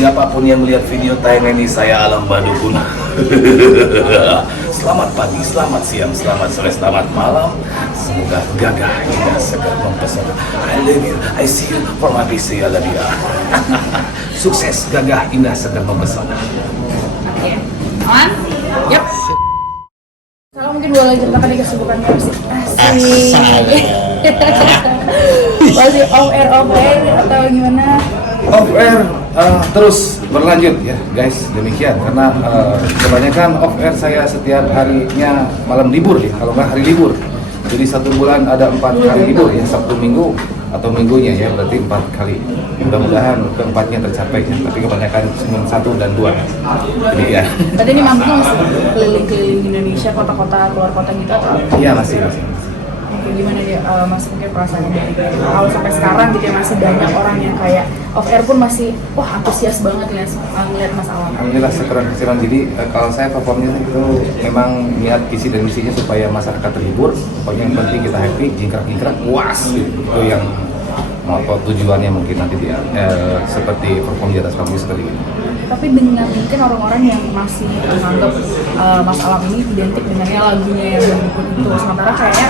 siapapun yang melihat video tayangan ini, saya Alam Badukun. Selamat pagi, selamat siang, selamat sore, selamat malam. Semoga gagah, indah, segar, mempesona. I love you, I see you, from ABC, I love you. Sukses, gagah, indah, segar, mempesona. Oke, aman? Yap. Kalau mungkin boleh ceritakan nih kesibukannya sih. Asik. Masih off air atau gimana? Off air terus berlanjut ya guys, demikian karena kebanyakan off air saya setiap harinya malam libur ya, kalau nggak hari libur. Jadi 1 bulan ada 4 hari libur ya, Sabtu Minggu atau minggunya ya, berarti 4 kali. Mudah-mudahan keempatnya tercapai ya, tapi kebanyakan cuma 1 dan 2. Demikian. Tadi ini mampu masih keliling-keliling Indonesia, kota-kota, keluar kota gitu atau? Iya masih. Oke, gimana dia masih mungkin perasaannya dari awal sampai sekarang gitu ya, masih banyak orang yang kayak off air pun masih wah antusias banget ngeliat Mas Alam. Alhamdulillah keren. Jadi kalau saya performnya itu memang niat visi dan misinya supaya masyarakat terhibur, pokoknya yang penting kita happy, jingkrak-jingkrak, puas gitu. Itu yang moto tujuannya mungkin nanti dia seperti perform di atas panggung seperti ini. Tapi dengan mungkin orang-orang yang masih menganggap Mas Alam ini identik dengannya lagunya yang berikut itu, sementara kayaknya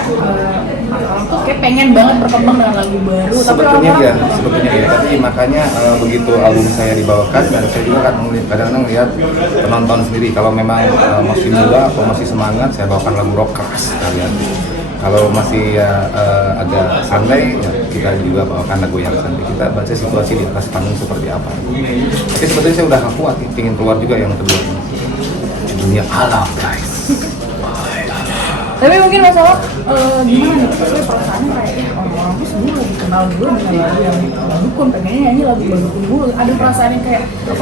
Mas Alam tuh kayak pengen banget berkembang dengan lagu baru. Sebetulnya ya, tapi makanya begitu album saya dibawakan dan saya juga kan kadang-kadang lihat penonton sendiri kalau memang masih muda atau masih semangat, saya bawakan lagu rock keras kalian. Kalau masih agak santai, ya kita juga bawakan lagu yang santai. Kita baca situasi di atas panggung seperti apa. Tapi sebetulnya saya udah kuat, ingin keluar juga yang kedua. Dunia alam, guys. Tapi mungkin masalah gimana nih? Soalnya perasaannya kayak orang-orang tuh semua lagi kenal gue dengan lagu yang Badukun, pengennya nyanyi lagu Badukun dulu. Ada perasaan yang kayak Gak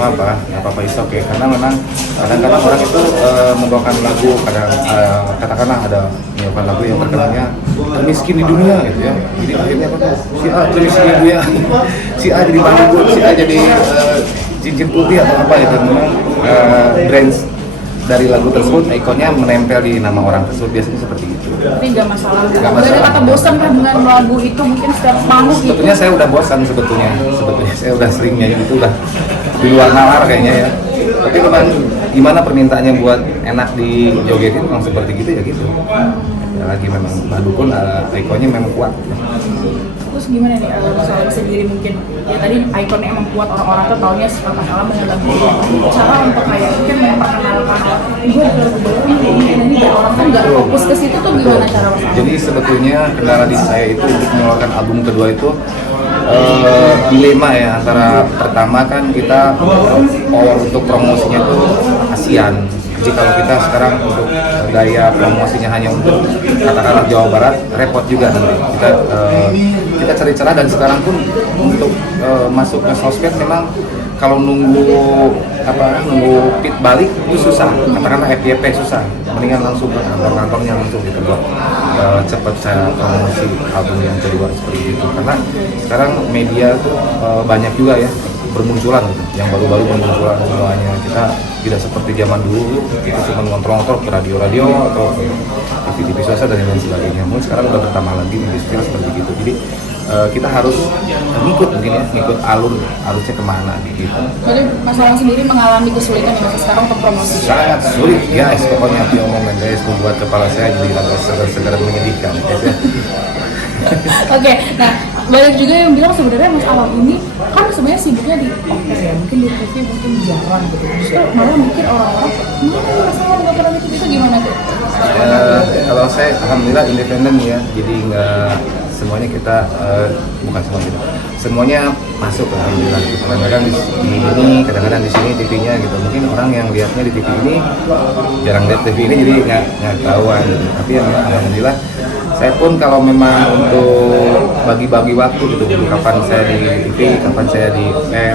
apa-apa, is okay. Karena memang kadang-kadang orang itu membawakan lagu, katakanlah ada menyiapkan lagu yang terkenalnya termiskin di dunia gitu ya. Jadi akhirnya apa tuh? Si A termiskin di dunia, si A jadi Badukun, si A jadi cincin putih atau apa itu. Memang brand dari lagu tersebut, ikonnya menempel di nama orang tersebut, biasanya seperti itu. tapi nggak masalah. Nggak Nggak ada kata bosan kan dengan lagu itu, mungkin setiap panggung gitu. Sebetulnya saya udah bosan sebetulnya saya udah sering nyanyi itu udah di luar nalar kayaknya ya. Tapi memang gimana permintaannya buat enak dijogetin memang seperti gitu ya gitu. Ya, lagi memang Badukun ikonnya memang kuat. Terus gimana nih soal sendiri mungkin ya tadi ikonnya emang kuat, orang-orang tuh taunya Mas Alam dengan lagu itu. Cara untuk kayak mungkin memperkenalkan gue ada lagu baru ini biar orang kan nggak fokus ke situ tuh gimana cara Mas Alam? Jadi sebetulnya kendala di saya itu untuk mengeluarkan album kedua itu dilema ya, antara pertama kan kita power untuk promosinya itu ASEAN. Jadi kalau kita sekarang untuk daya promosinya hanya untuk katakanlah Jawa Barat, repot juga nanti. Kita cari cara, dan sekarang pun untuk masuk ke sosmed memang kalau nunggu feed balik itu susah, katakanlah FYP susah. Mendingan langsung ke kantor-kantornya langsung gitu buat cepat saya promosi album yang kedua seperti itu. Karena sekarang media tuh banyak juga ya bermunculan gitu, yang baru-baru bermunculan semuanya. Kita tidak seperti zaman dulu, kita cuma ngontrol-ngontrol ke radio-radio atau TV-TV swasta dan lain sebagainya. Mungkin sekarang udah bertambah lagi industri seperti gitu. Jadi kita harus ngikut alurnya kemana gitu. Jadi Mas Alam sendiri mengalami kesulitan di masa sekarang untuk promosi? Sangat sulit guys, pokoknya diomongin guys, membuat kepala saya jadi agak segar-segar menyedihkan guys ya. Oke, nah banyak juga yang bilang sebenarnya Mas Alam ini kan sebenarnya sibuknya di off-air ya, mungkin di TV mungkin jarang gitu. Justru malah mungkin orang-orang mana Mas Alam nggak pernah itu gimana tuh? Kalau saya alhamdulillah independen ya, jadi nggak semuanya kita bukan semua gitu, semuanya masuk alhamdulillah. Kadang-kadang di ini, kadang-kadang di sini TV-nya gitu. Mungkin orang yang lihatnya di TV ini jarang lihat TV ini jadi nggak tahuan gitu. Tapi ya alhamdulillah saya pun kalau memang untuk bagi-bagi waktu gitu, kapan saya di TV, kapan saya di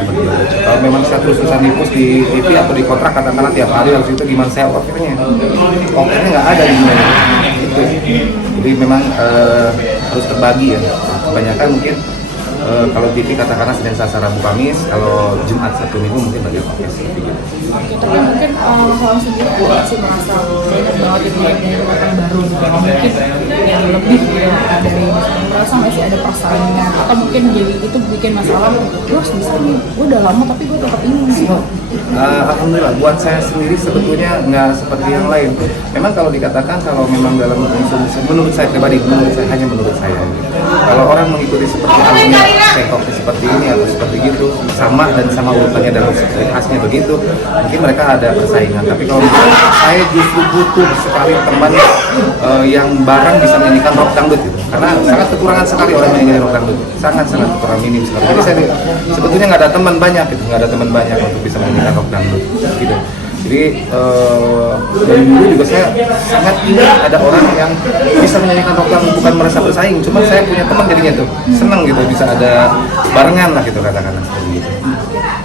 begitu. Kalau memang saya terus-terusan dipus di TV atau di kontrak katakanlah tiap hari harus itu, gimana saya off-airnya nggak ada di mana gitu. Jadi memang harus terbagi ya. Kebanyakan mungkin kalau TV katakanlah Senin, Selasa, Rabu, Kamis, kalau Jumat, Sabtu, Minggu mungkin bagian off-air seperti gitu. Oke, tapi mungkin Mas Alam sendiri masih merasa banyak banget ini yang baru gitu. Mungkin yang lebih gitu dari merasa masih ada persaingan atau mungkin jadi itu bikin masalah gue harus bisa nih, gue udah lama tapi gue tetap ingin sih. Alhamdulillah buat saya sendiri sebetulnya nggak seperti yang lain. Memang kalau dikatakan kalau memang dalam menurut saya pribadi, hanya menurut saya, kalau orang mengikuti seperti albumnya Tchaikovsky seperti ini atau seperti gitu sama dan sama urutannya dalam ciri khasnya begitu, mungkin mereka ada persaingan. Tapi kalau saya justru butuh sekali teman yang bareng bisa menyanyikan rock dangdut gitu. Karena sangat kekurangan sekali orang yang nyanyi rock dangdut, sangat kekurangan minim sekali. Jadi saya sebetulnya nggak ada teman banyak gitu, nggak ada teman banyak untuk bisa menyanyikan rock dangdut gitu. Jadi dari dulu juga saya sangat ingin ada orang yang bisa menyanyikan rock dangdut, bukan merasa bersaing, cuma saya punya teman jadinya tuh seneng gitu, bisa ada barengan lah gitu katakanlah seperti itu.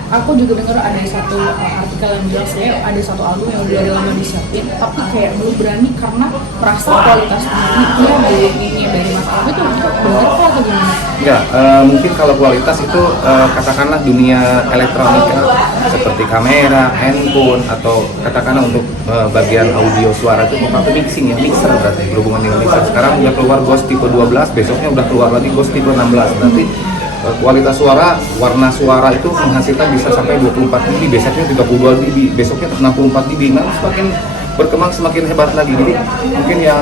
Aku juga dengar ada satu artikel yang bilang saya ada satu album yang udah dari lama disiapin tapi kayak belum berani karena merasa kualitas musiknya dari Mas Albi itu bener kok atau gimana? Enggak, mungkin kalau kualitas itu katakanlah dunia elektronika seperti kamera, handphone atau katakanlah untuk bagian audio suara itu bukan mixing ya, mixer berarti berhubungan dengan mixer. Sekarang udah keluar Ghost tipe 12, besoknya udah keluar lagi Ghost tipe 16, berarti kualitas suara, warna suara itu menghasilkan bisa sampai 24 dB, besoknya 32 dB, besoknya 64 dB. Nah, semakin berkembang semakin hebat lagi. Jadi mungkin yang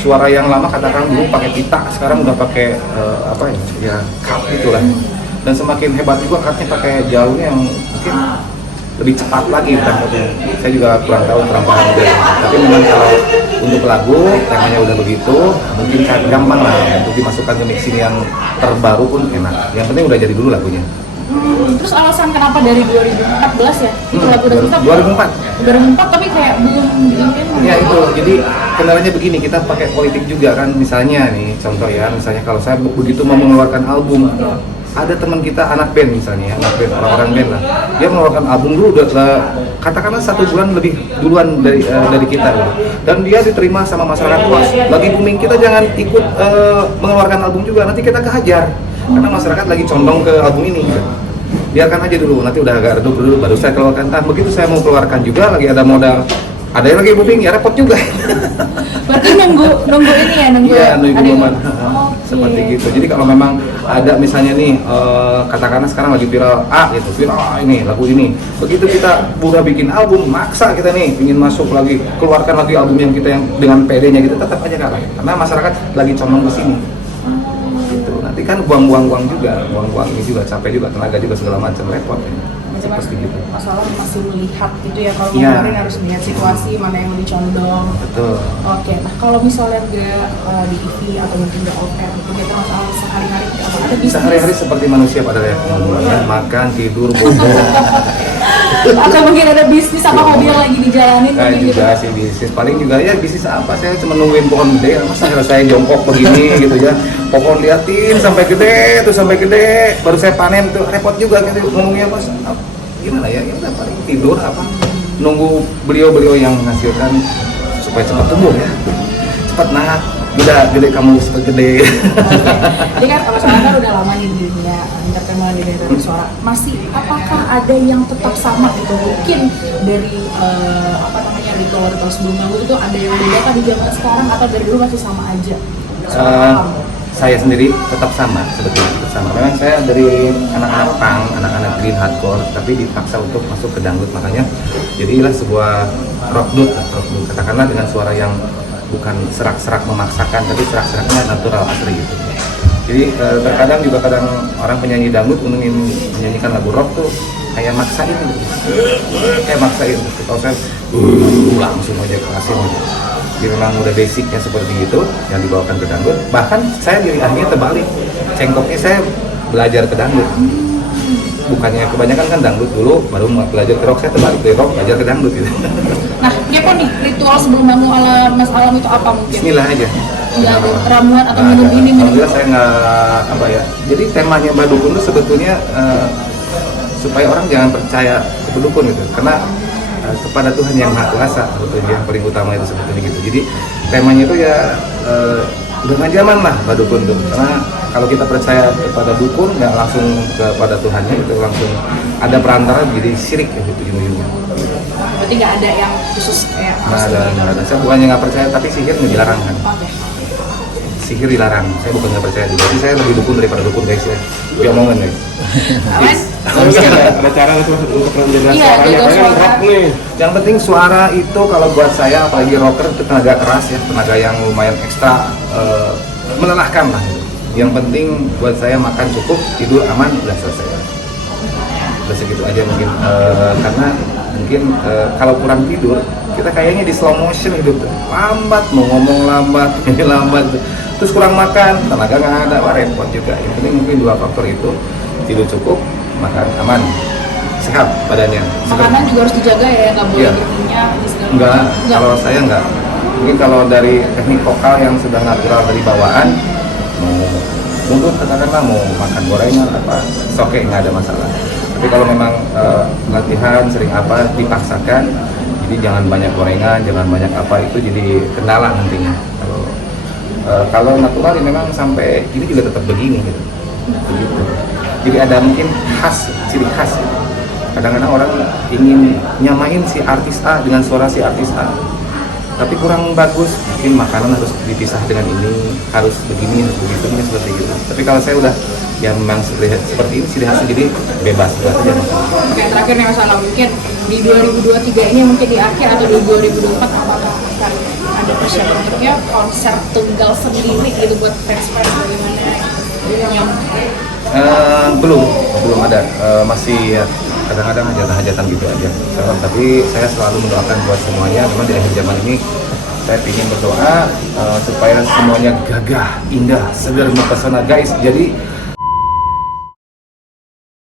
suara yang lama katakan dulu pakai pita, sekarang udah pakai cut gitulah. Dan semakin hebat juga cutnya pakai jalurnya yang mungkin lebih cepat lagi temponya. Saya juga kurang tahu paham juga. Tapi memang kalau untuk lagu temanya udah begitu, mungkin gampang lah untuk dimasukkan ke mixing yang terbaru pun enak. Yang penting udah jadi dulu lagunya. Terus alasan kenapa dari 2014 ya? Itu lagu udah 2004 tapi kayak belum ya itu, jadi kendalanya begini, kita pakai politik juga kan, misalnya nih contoh ya, misalnya kalau saya begitu mau mengeluarkan album, ada teman kita anak band misalnya, anak band, orang-orang band lah, dia mengeluarkan album dulu udah katakanlah 1 bulan lebih duluan dari kita gitu. Dan dia diterima sama masyarakat luas, lagi booming, kita jangan ikut mengeluarkan album juga, nanti kita kehajar karena masyarakat lagi condong ke album ini gitu. Biarkan aja dulu, nanti udah agak redup dulu baru saya keluarkan. Nah, begitu saya mau keluarkan juga lagi ada modal, ada yang lagi booming ya repot juga. Berarti nunggu ini ya, nunggu momen. Seperti gitu. Jadi kalau memang ada misalnya nih katakanlah sekarang lagi viral gitu, viral ini lagu ini. Begitu kita udah bikin album, maksa kita nih ingin masuk lagi, keluarkan lagi album yang kita yang dengan PD-nya gitu, tetap aja kalah. Karena masyarakat lagi condong ke sini. Gitu. Nanti kan buang-buang juga, buang-buang ini juga, capek juga, tenaga juga segala macam, repot. Seperti gitu. Masalah masih melihat gitu ya, kalau kemarin harus melihat situasi mana yang lebih condong. Betul. Oke, nah kalau misalnya nggak di TV atau mungkin nggak open, kegiatan masalah sehari-hari apa ada bisnis? Sehari-hari seperti manusia pada levelnya, makan, tidur, bobo. Atau mungkin ada bisnis apa hobi yang lagi dijalanin? Juga sih bisnis, paling juga ya bisnis apa, saya cuma nungguin pohon gede, masa saya jongkok begini gitu ya, pohon liatin sampai gede, baru saya panen tuh, repot juga gitu ngomongnya mas. Gimana ya udah paling tidur apa, nunggu beliau yang menghasilkan supaya cepat tumbuh ya, cepat nak, udah gede kamu cepat gede. Jadi kan kalau sekarang kan udah lama nih di dunia entertainment, di dunia suara, masih apakah ada yang tetap sama gitu? Mungkin dari ritual sebelumnya itu ada yang beda kan di zaman sekarang atau dari dulu masih sama aja? Saya sendiri tetap sama sebetulnya, tetap sama. Memang saya dari anak-anak punk, anak-anak green hardcore, tapi dipaksa untuk masuk ke dangdut, makanya jadilah sebuah rock dut, katakanlah dengan suara yang bukan serak-serak memaksakan, tapi serak-seraknya natural asli gitu. Jadi terkadang juga orang penyanyi dangdut ingin menyanyikan lagu rock tuh kayak maksain gitu. Kalau saya langsung aja kerasin gitu. Jadi memang udah basicnya seperti itu yang dibawakan ke dangdut. Bahkan saya diri akhirnya terbalik, cengkoknya saya belajar ke dangdut. Bukannya kebanyakan kan dangdut dulu, baru belajar ke rock, saya terbalik dari rock belajar ke dangdut gitu. Nah, kepo nih ritual sebelum bangun ala Mas Alam itu apa mungkin? Bismillah aja. Nggak ada ramuan atau minum ini minum. Alhamdulillah saya nggak Jadi temanya Mbak Dukun itu sebetulnya supaya orang jangan percaya ke dukun gitu, karena kepada Tuhan yang Maha Kuasa sebetulnya yang paling utama itu sebetulnya gitu. Jadi temanya itu ya udah nggak zaman lah Pak Dukun tuh, karena kalau kita percaya kepada dukun nggak langsung kepada Tuhannya, itu langsung ada perantara jadi syirik ya gitu ujung-ujungnya. Berarti nggak ada yang khusus kayak Nggak ada. Saya bukannya nggak percaya, tapi sihir nggak dilarang kan. Oke. Sihir dilarang, saya bukan nggak percaya. Jadi saya lebih dukun daripada dukun guys ya. Dia omongan guys. Aman? Ada cara untuk menjaga Iya, suaranya, jaga apalagi suara. rock nih. Yang penting suara itu kalau buat saya, apalagi rocker itu tenaga keras ya, tenaga yang lumayan ekstra, melelahkan lah. Yang penting buat saya makan cukup, tidur aman, udah selesai. Udah segitu aja mungkin, karena mungkin kalau kurang tidur kita kayaknya di slow motion hidup, lambat, mau ngomong lambat, ini lambat, terus kurang makan, tenaga nggak ada, wah repot juga. Yang penting mungkin 2 faktor itu, tidur cukup, makan aman, sehat badannya. Makanan juga harus dijaga ya, nggak boleh Iya. berminyak. Enggak, kalau saya enggak. Mungkin kalau dari teknik vokal yang sudah natural dari bawaan, mau mulut katakanlah mau makan gorengan apa, oke nggak ada masalah. Tapi kalau memang latihan sering apa dipaksakan, jadi jangan banyak gorengan, jangan banyak apa, itu jadi kendala nantinya. Kalau natural ya memang sampai ini juga tetap begini gitu. Begitu. Jadi ada mungkin khas, ciri khas. Kadang-kadang orang ingin nyamain si artis A dengan suara si artis A, tapi kurang bagus, mungkin makanan harus dipisah dengan ini, harus begini, harus begitu, mungkin seperti itu. Tapi kalau saya udah yang memang seperti ini ciri khasnya, jadi bebas aja. Oke, terakhir nih Mas Anam, mungkin di 2023 ini mungkin di akhir atau di 2024 apakah akan ada persiapan bentuknya konser tunggal sendiri gitu buat fans-fans bagaimana yang belum ada, masih ya, kadang-kadang hajatan-hajatan gitu aja. Tapi saya selalu mendoakan buat semuanya, memang di akhir zaman ini saya ingin berdoa supaya semuanya gagah, indah, segar, mempesona guys. Jadi